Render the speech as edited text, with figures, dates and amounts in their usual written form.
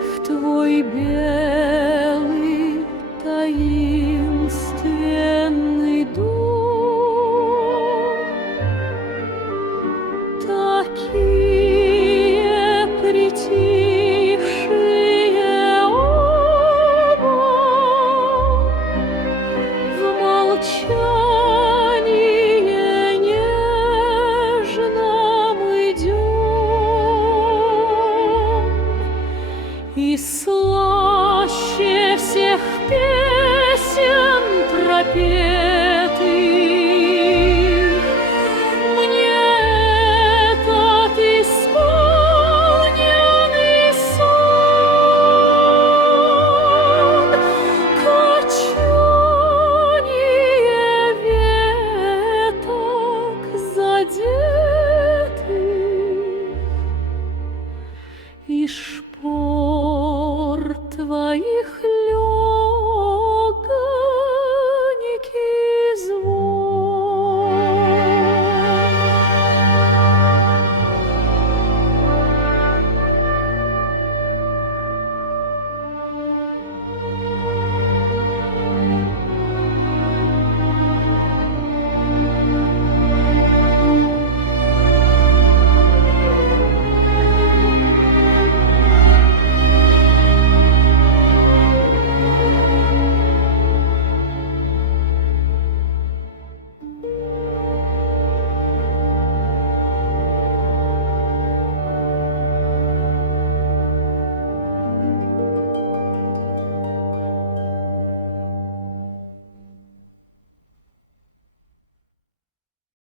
в твой белый таинственный дом. Такие притихшие оба в молчании нежном идем, и слаще всех песен пропетых мне этот исполненный сон, качание веток задетых и шпор твоих